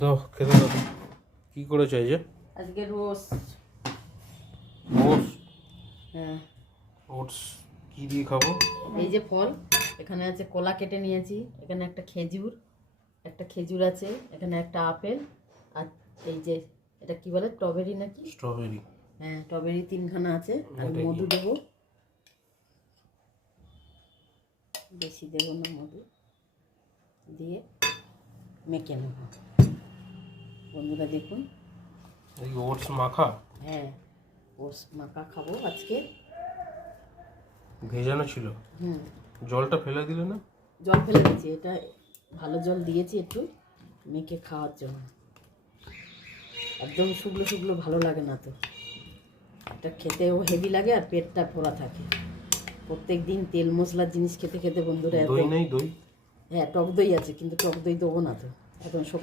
দাও খেতে দাও। কি করেছো এই যে? আজকে রোস্ট। ওটস। হ্যাঁ, ওটস কি দিয়ে খাবো? এই যে ফল, এখানে আছে কলা কেটে নিয়েছি, এখানে একটা খেজুর আছে, এখানে একটা আপেল, আর এই যে এটা কি বলে স্ট্রবেরি নাকি? স্ট্রবেরি। হ্যাঁ, স্ট্রবেরি 3খানা আছে। আর এটা কি? মধু দেবো, বেশি দেবো না, মধু দিয়ে মেখে নেব। বন্ধুরা দেখুন, এই ওটস মাখা হ্যাঁ ওটস মাখা খাবো আজকে। ভেজানো ছিল, হুম, জলটা ফেলে দিলে না? জল ফেলে দিয়েছি, এটা ভালো জল দিয়েছি একটু মেখে খাওয়ার জন্য। একদম শুকনো শুকনো ভালো লাগে না তো, এটা খেতেও হেভি লাগে আর পেটটা ভরা থাকে। প্রত্যেক দিন তেল মশলার জিনিস খেতে খেতে বন্ধুরা দই একদম। নেই? দই? হ্যাঁ, টক দই আছে, কিন্তু টক দই দেবো না তো এখন সকাল